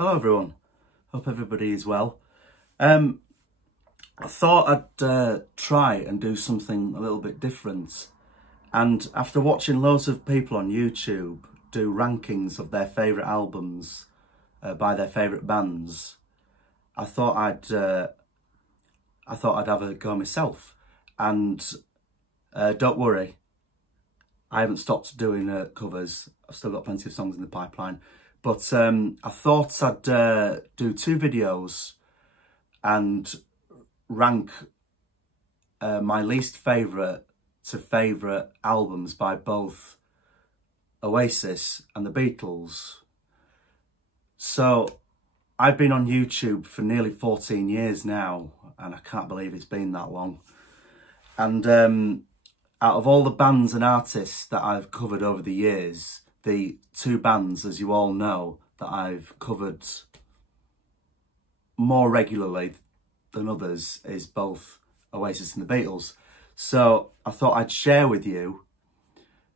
Hello everyone, hope everybody is well. I thought I'd try and do something a little bit different, and after watching loads of people on YouTube do rankings of their favourite albums by their favourite bands, I thought I'd have a go myself. And don't worry, I haven't stopped doing covers. I've still got plenty of songs in the pipeline. But I thought I'd do two videos and rank my least favourite to favourite albums by both Oasis and the Beatles. So I've been on YouTube for nearly 14 years now, and I can't believe it's been that long. And out of all the bands and artists that I've covered over the years, the two bands, as you all know, that I've covered more regularly than others is both Oasis and the Beatles. So I thought I'd share with you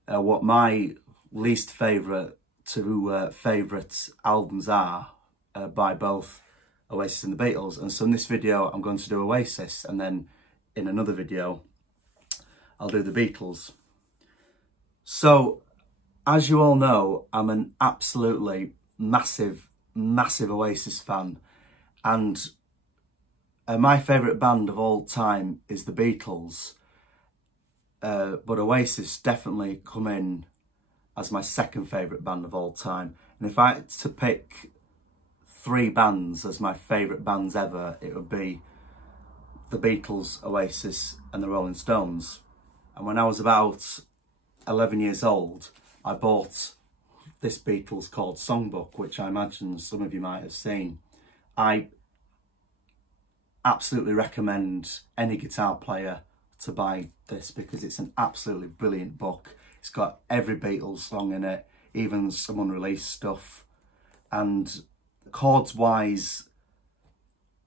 what my least favourite to favourite albums are by both Oasis and the Beatles. And so in this video I'm going to do Oasis, and then in another video I'll do the Beatles. So as you all know, I'm an absolutely massive Oasis fan, and my favourite band of all time is the Beatles, but Oasis definitely come in as my second favourite band of all time. And if I had to pick three bands as my favourite bands ever, it would be the Beatles, Oasis and the Rolling Stones. And when I was about 11 years old, I bought this Beatles called Songbook, which I imagine some of you might have seen. I absolutely recommend any guitar player to buy this because it's an absolutely brilliant book. It's got every Beatles song in it, even some unreleased stuff. And chords wise,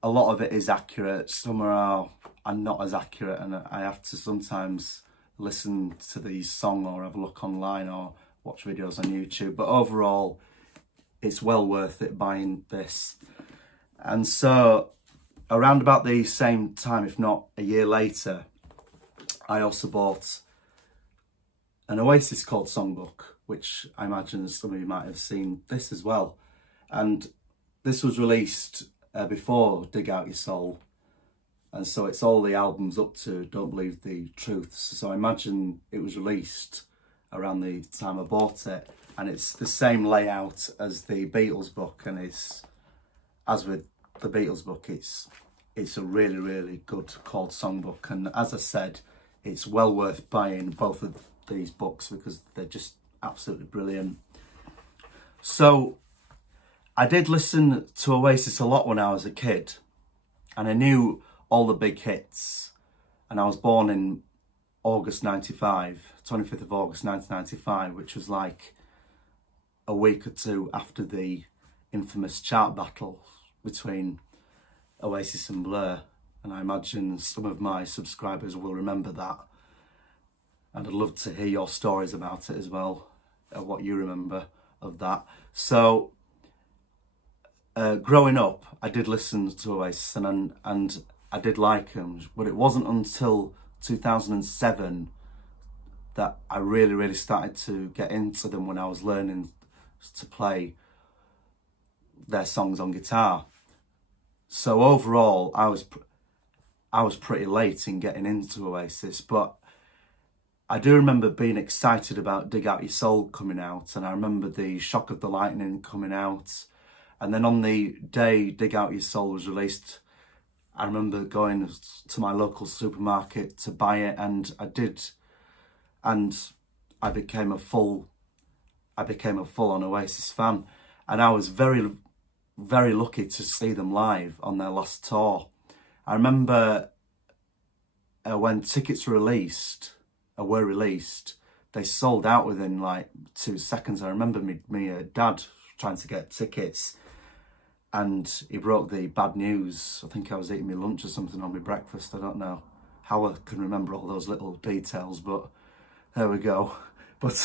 a lot of it is accurate. Some are not as accurate, and I have to sometimes listen to these songs or have a look online or watch videos on YouTube, but overall it's well worth it buying this. And so around about the same time, if not a year later, I also bought an Oasis called Songbook, which I imagine some of you might have seen this as well. And this was released before Dig Out Your Soul, and so it's all the albums up to Don't Believe the Truth. So I imagine it was released around the time I bought it, and it's the same layout as the Beatles book, and it's, as with the Beatles book, it's a really good called Songbook. And as I said, it's well worth buying both of these books because they're just absolutely brilliant. So I did listen to Oasis a lot when I was a kid, and I knew all the big hits, and I was born in August 95, 25th of August 1995, which was like a week or two after the infamous chart battle between Oasis and Blur, and I imagine some of my subscribers will remember that, and I'd love to hear your stories about it as well, what you remember of that. So growing up, I did listen to Oasis, and I did like them, but it wasn't until 2007 that I really started to get into them, when I was learning to play their songs on guitar. So overall, I was pretty late in getting into Oasis, but I do remember being excited about Dig Out Your Soul coming out, and I remember the Shock of the Lightning coming out. And then on the day Dig Out Your Soul was released, I remember going to my local supermarket to buy it, and I did, and I became a full-on Oasis fan, and I was very lucky to see them live on their last tour. I remember when tickets were released, they sold out within like 2 seconds. I remember me dad trying to get tickets, and he broke the bad news. I think I was eating my lunch or something on my breakfast. I don't know how I can remember all those little details, but there we go. But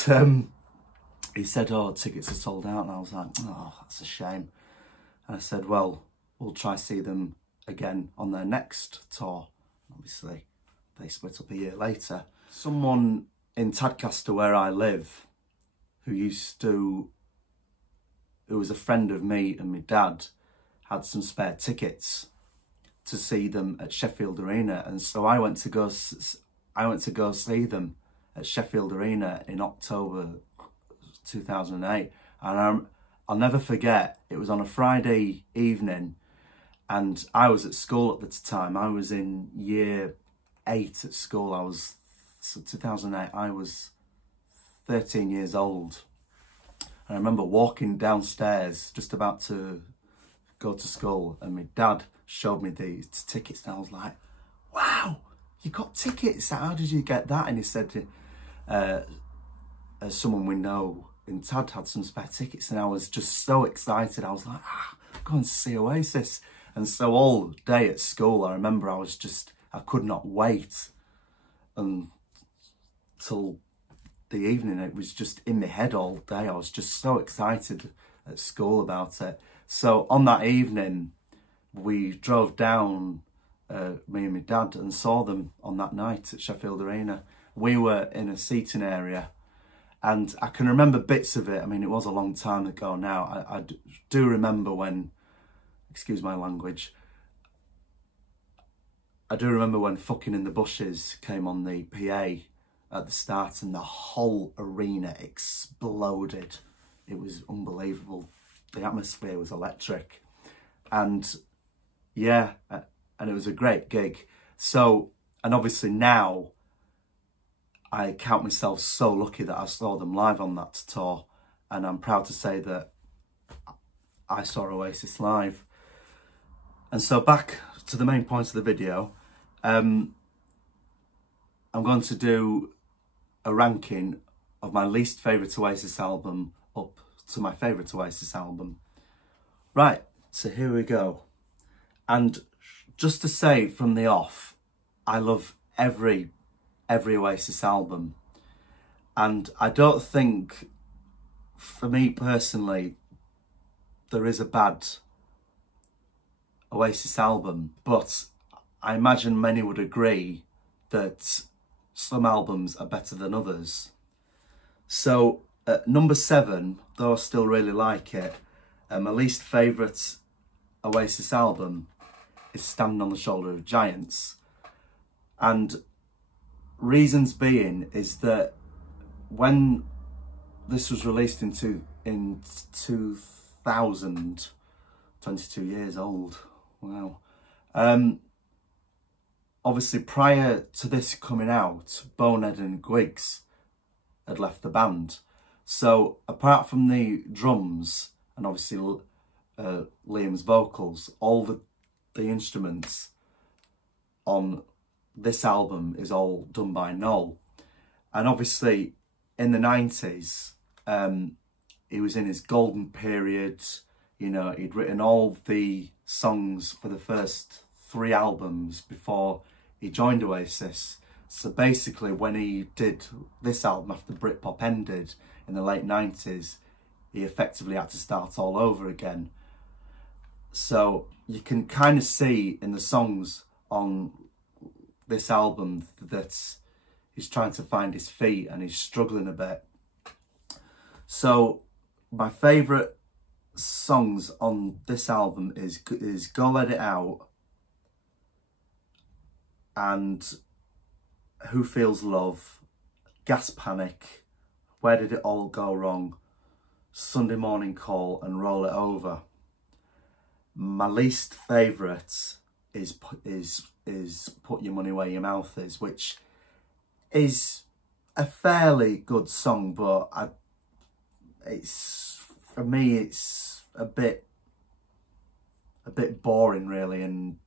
he said, oh, tickets are sold out, and I was like, oh, that's a shame. And I said, well, we'll try see them again on their next tour. Obviously, they split up a year later. Someone in Tadcaster, where I live, who was a friend of me and my dad, had some spare tickets to see them at Sheffield Arena, and so I went to go see them at Sheffield Arena in October 2008, and I'll never forget. It was on a Friday evening, and I was at school at the time. I was in year 8 at school. So 2008. I was 13 years old. And I remember walking downstairs, just about to go to school, and my dad showed me these tickets, and I was like, wow, you got tickets? How did you get that? And he said, someone we know in Tad had some spare tickets, and I was just so excited. I was like, I'm going to see Oasis. And so all day at school, I remember I could not wait until the evening. It was just in my head all day. I was just so excited at school about it. So on that evening, we drove down, me and my dad, and saw them on that night at Sheffield Arena. We were in a seating area, and I can remember bits of it. I mean, it was a long time ago now. I do remember when, excuse my language, I do remember when Fucking in the Bushes came on the PA at the start, and the whole arena exploded. It was unbelievable. The atmosphere was electric, and yeah, and it was a great gig. So, and obviously now I count myself so lucky that I saw them live on that tour, and I'm proud to say that I saw Oasis live. And so back to the main point of the video, I'm going to do a ranking of my least favourite Oasis album up to my favourite Oasis album. Right, so here we go. And just to say from the off, I love every Oasis album. And I don't think, for me personally, there is a bad Oasis album, but I imagine many would agree that some albums are better than others. So at number 7, though I still really like it, my least favourite Oasis album is Standing on the Shoulder of Giants. And reasons being is that when this was released in 2000, 22 years old, wow. Obviously prior to this coming out, Bonehead and Griggs had left the band. So apart from the drums and obviously Liam's vocals, all the instruments on this album is all done by Noel. And obviously in the 90s, he was in his golden period. You know, he'd written all the songs for the first 3 albums before he joined Oasis. So basically when he did this album after Britpop ended in the late 90s, he effectively had to start all over again. So you can kind of see in the songs on this album that he's trying to find his feet and he's struggling a bit. So my favourite songs on this album is Go Let It Out and Who Feels Love, Gas Panic, Where Did It All Go Wrong, Sunday Morning Call and Roll It Over. My least favourite is Put Your Money Where Your Mouth Is, which is a fairly good song, but for me it's a bit boring really, and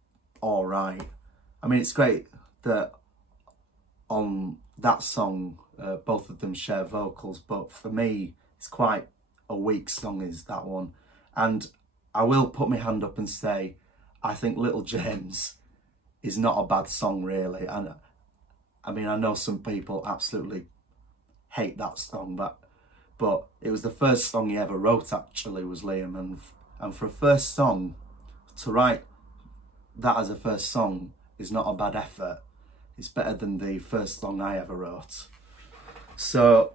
all right. I mean, it's great that on that song both of them share vocals, but for me it's quite a weak song is that one. And I will put my hand up and say I think Little James is not a bad song really. And I mean, I know some people absolutely hate that song, but it was the first song he ever wrote actually, was Liam, and And for a first song, to write that as a first song is not a bad effort. It's better than the first song I ever wrote. So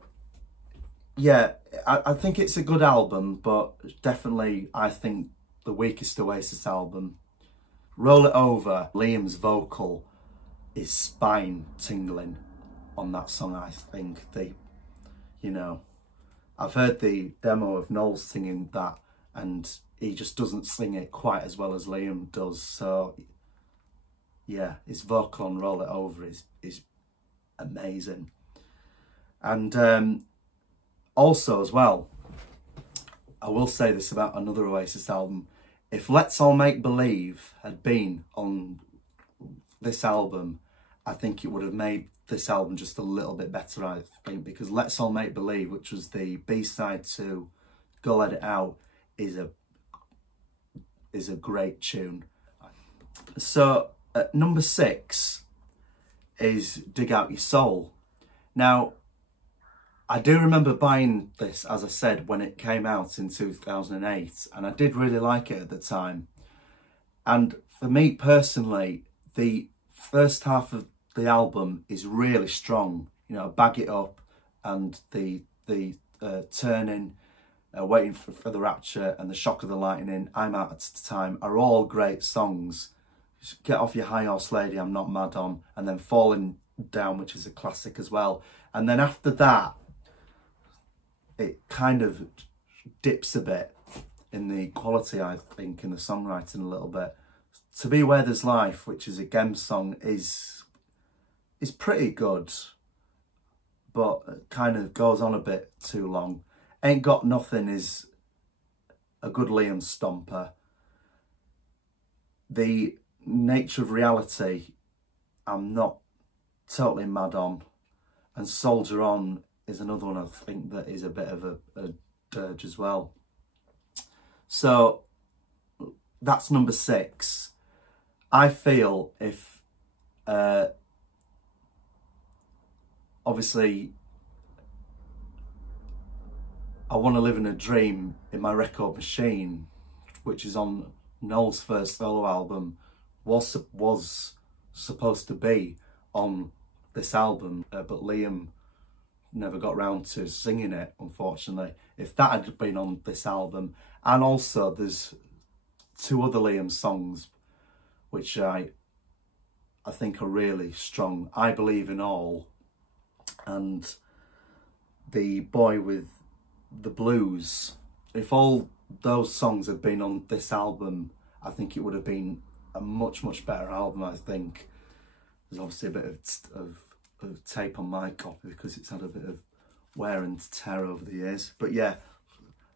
yeah, I think it's a good album, but definitely I think the weakest Oasis album. Roll It Over, Liam's vocal is spine tingling on that song. I think I've heard the demo of Noel singing that, and he just doesn't sing it quite as well as Liam does. So yeah, his vocal on Roll It Over is amazing. And also as well, I will say this about another Oasis album. If Let's All Make Believe had been on this album, I think it would have made this album just a little bit better, I think, because Let's All Make Believe, which was the B-side to Go Let It Out, is a great tune. So at number 6 is Dig Out Your Soul. Now, I do remember buying this, as I said, when it came out in 2008, and I did really like it at the time. And for me personally, the first half of the album is really strong. You know, Bag It Up and the Turning, Waiting for the Rapture, and The Shock of the Lightning, I'm Out at the Time are all great songs. Get Off Your High Horse Lady, I'm Not Mad On, and then Falling Down, which is a classic as well. And then after that, it kind of dips a bit in the quality, I think, in the songwriting a little bit. To Be Where There's Life, which is a Gem song, is pretty good, but it kind of goes on a bit too long. Ain't Got Nothing is a good Liam stomper. The Nature of Reality, I'm not totally mad on. And Soldier On is another one I think that is a bit of a dirge as well. So that's number 6. I feel if obviously I Want to Live in a Dream in My Record Machine, which is on Noel's first solo album, was supposed to be on this album, but Liam never got round to singing it, unfortunately. If that had been on this album, and also there's 2 other Liam songs which I think are really strong. I Believe in All and The Boy with the Blues. If all those songs had been on this album, I think it would have been a much better album. I think there's obviously a bit of tape on my copy because it's had a bit of wear and tear over the years. But yeah,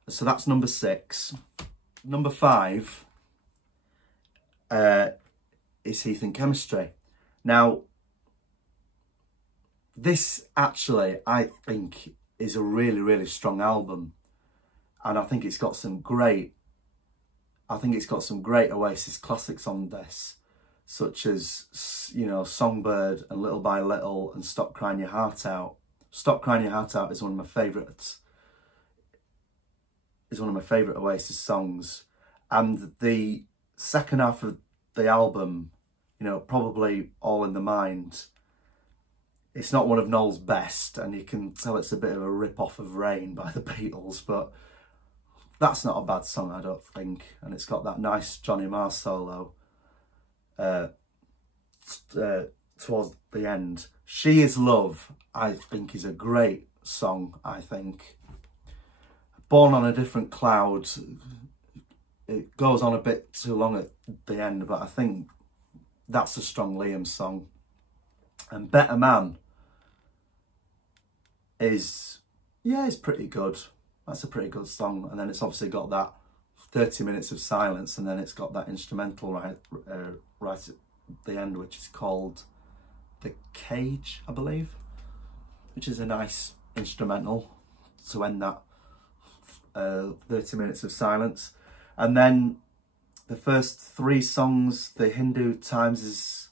so that's number 6. Number 5 is Heath and Chemistry. Now, this actually, I think, is a really strong album, and I think it's got some great Oasis classics on this, such as, you know, Songbird and Little by Little and Stop Crying Your Heart Out. Stop Crying Your Heart Out is one of my favourites. Is one of my favourite Oasis songs, and the second half of the album, you know, probably All in the Mind. It's not one of Noel's best, and you can tell it's a bit of a rip-off of Rain by the Beatles, but that's not a bad song, I don't think. And it's got that nice Johnny Marr solo towards the end. She Is Love, I think, is a great song, I think. Born on a Different Cloud, it goes on a bit too long at the end, but I think that's a strong Liam song. And Better Man is, yeah, it's pretty good. That's a pretty good song. And then it's obviously got that 30 minutes of silence, and then it's got that instrumental right at the end, which is called The Cage, I believe, which is a nice instrumental to end that 30 minutes of silence. And then the first 3 songs, The Hindu Times is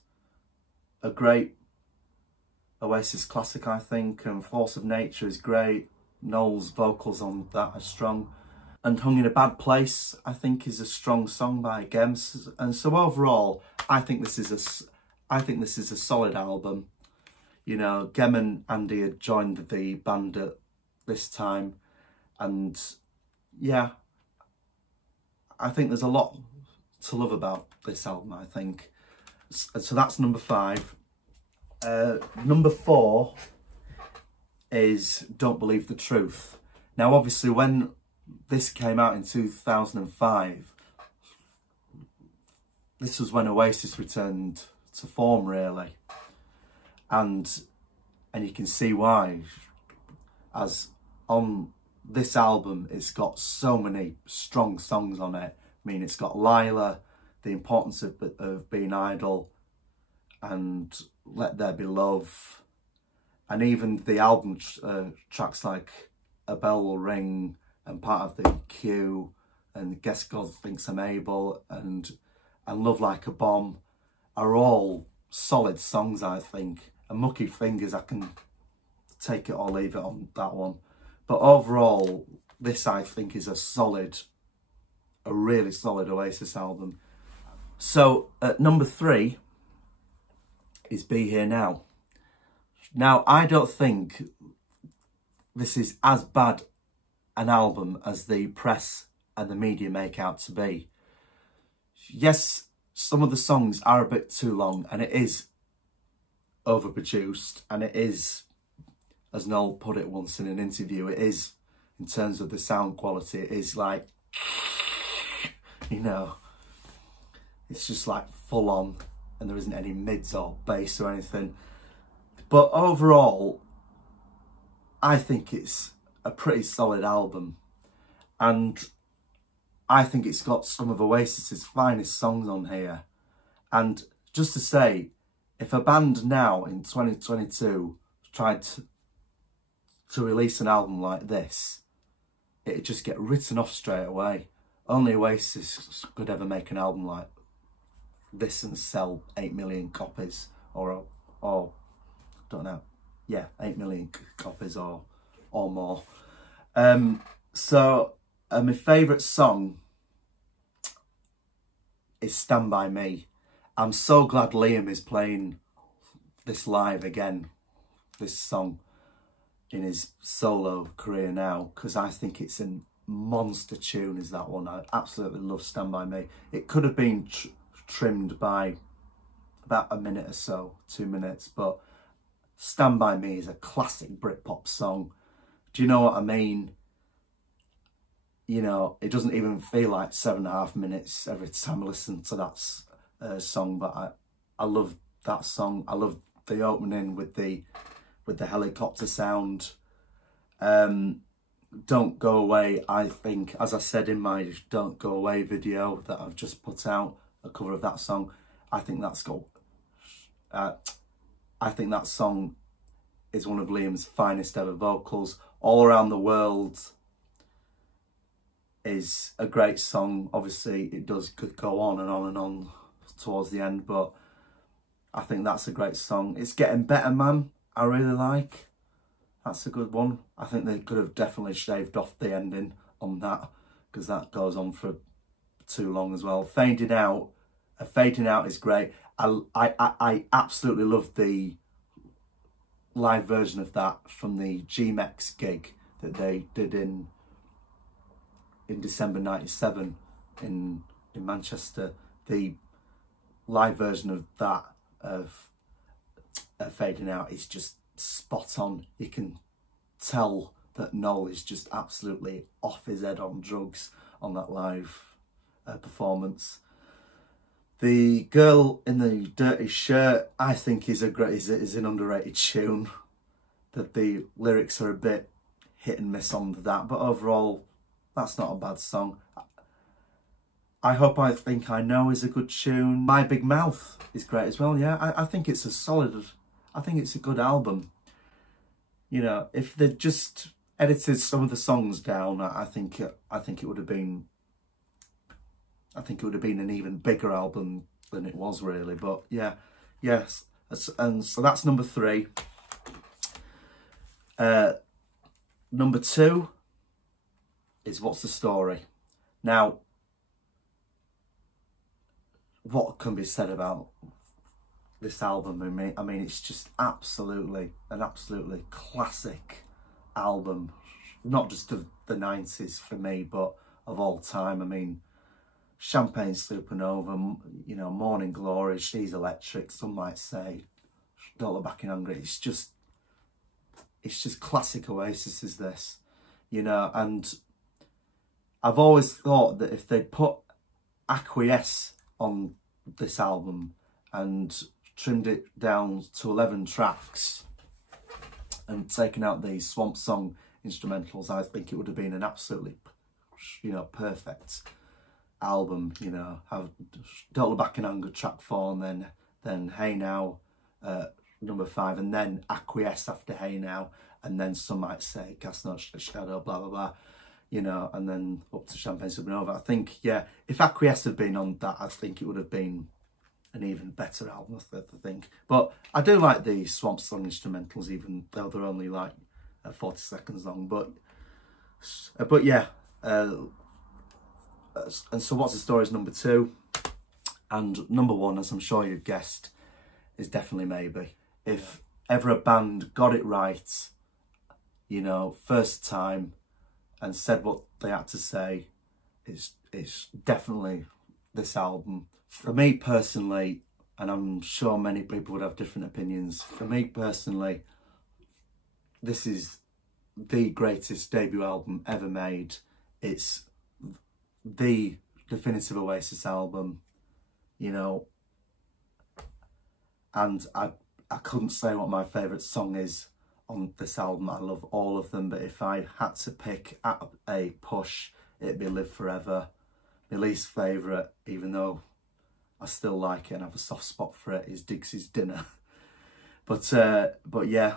a great Oasis classic, I think, and Force of Nature is great. Noel's vocals on that are strong. And Hung in a Bad Place, I think, is a strong song by Gems. And so overall, I think this is a solid album. You know, Gem and Andy had joined the band at this time, and yeah, I think there's a lot to love about this album, I think. So that's number 5. Number 4 is Don't Believe the Truth. Now, obviously, when this came out in 2005, this was when Oasis returned to form, really. And you can see why, as on this album, it's got so many strong songs on it. I mean, it's got Lila, The Importance of Being Idle, and Let There Be Love, and even the album tracks like A Bell Will Ring and Part of the Queue and Guess God Thinks I'm Able and Love Like a Bomb are all solid songs, I think. And Mucky Fingers, I can take it or leave it on that one. But overall, this I think is a really solid Oasis album. So at number 3 is Be Here Now. Now, I don't think this is as bad an album as the press and the media make out to be. Yes, some of the songs are a bit too long, and it is overproduced, and it is, as Noel put it once in an interview, it is, in terms of the sound quality, it is like, you know, it's just like full on, and there isn't any mids or bass or anything. But overall, I think it's a pretty solid album, and I think it's got some of Oasis's finest songs on here. And just to say, if a band now in 2022 tried to release an album like this, it'd just get written off straight away. Only Oasis could ever make an album like this and sell 8 million copies, or don't know, yeah, 8 million copies or more. So my favourite song is Stand By Me. I'm so glad Liam is playing this live again, this song, in his solo career now, because I think it's a monster tune, is that one. I absolutely love Stand By Me. It could have been trimmed by about a minute or so, 2 minutes, but Stand By Me is a classic Britpop song. Do you know what I mean? You know, it doesn't even feel like 7.5 minutes every time I listen to that song, but I love that song. I love the opening with the helicopter sound. Don't Go Away, I think, as I said in my Don't Go Away video that I've just put out, a cover of that song, I think that's got, I think that song is one of Liam's finest ever vocals. All Around the World is a great song. Obviously, it could go on and on towards the end, but I think that's a great song. It's Getting Better Man, I really like. That's a good one. I think they could have definitely shaved off the ending on that, because that goes on for too long as well. Fading Out is great. I absolutely love the live version of that from the G-Mex gig that they did in December 97 in Manchester. The live version of that, of Fading Out, is just spot on. You can tell that Noel is just absolutely off his head on drugs on that live performance. The Girl in the Dirty Shirt, I think, is an underrated tune. That the lyrics are a bit hit and miss on that, but overall, that's not a bad song. I Hope I Think I Know is a good tune. My Big Mouth is great as well. Yeah, I think it's I think it's a good album. You know, if they'd just edited some of the songs down, I think it would have been, an even bigger album than it was, really. But yeah, yes, and so that's number 3. Number 2 is What's the Story. Now, what can be said about this album? I mean, it's just an absolutely classic album, not just of the 90s for me, but of all time. I mean, Champagne Supernova, you know, Morning Glory, She's Electric, some might say, Don't Look Back in Anger. It's just classic Oasis is this, you know. And I've always thought that if they'd put Acquiesce on this album and trimmed it down to 11 tracks and taken out these Swamp Song instrumentals, I think it would have been an absolutely, you know, perfect album. You know, have Don't Look Back in Anger track 4, and then Hey Now number 5, and then Acquiesce after Hey Now, and then some might say Cast No Shadow, blah blah blah, you know, and then up to Champagne Supernova. I think, yeah, if Acquiesce had been on that, I think it would have been an even better album, I think. But I do like the Swamp Song instrumentals, even though they're only like 40 seconds long. But yeah, and so What's the Story is number 2, and number 1, as I'm sure you've guessed, is definitely Maybe. If ever a band got it right, you know, first time, and said what they had to say, it's definitely this album. For me personally, and I'm sure many people would have different opinions, for me personally, this is the greatest debut album ever made. It's the definitive Oasis album, you know, and I couldn't say what my favourite song is on this album. I love all of them, but if I had to pick at a push, it'd be Live Forever. My least favourite, even though I still like it and have a soft spot for it, is Dixie's Dinner. But yeah,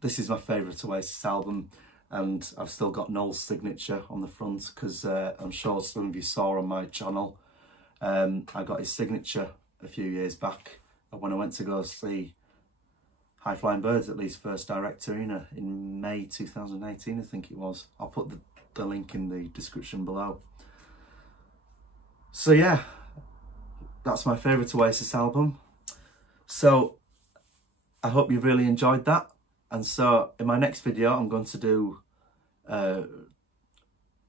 this is my favourite Oasis album, and I've still got Noel's signature on the front, because I'm sure some of you saw on my channel, I got his signature a few years back when I went to go see High Flying Birds at Leeds First Direct Arena in May 2018, I think it was. I'll put the link in the description below. So yeah, that's my favourite Oasis album. So I hope you've really enjoyed that. And so in my next video, I'm going to do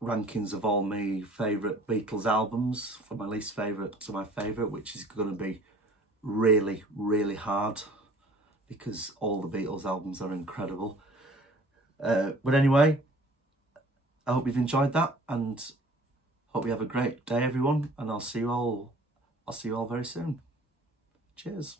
rankings of all my favourite Beatles albums, from my least favourite to my favourite, which is going to be really, really hard, because all the Beatles albums are incredible. But anyway, I hope you've enjoyed that, and hope you have a great day, everyone, and I'll see you all very soon. Cheers.